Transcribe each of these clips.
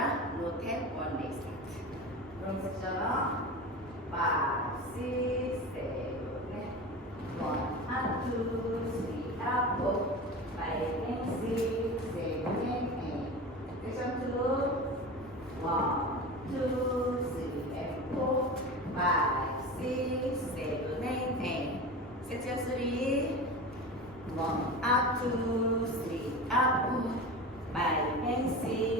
adalah Lutheran Protestant. Belum secara pasisten. Bonatus diapo by NCCNA. Kesan dulu. One, two, three, and four, five, six, seven, eight, ten. Set your three. Eight, eight. three eight. One, up, two, three, up, five, and six.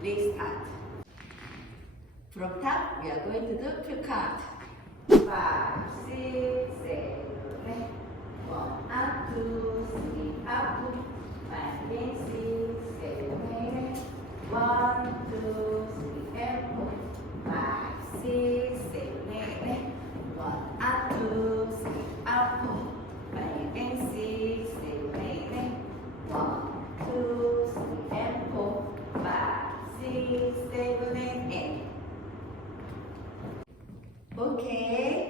Please Re restart. From top, we are going to do two count. Five, six, seven, eight, one, and two. Okay.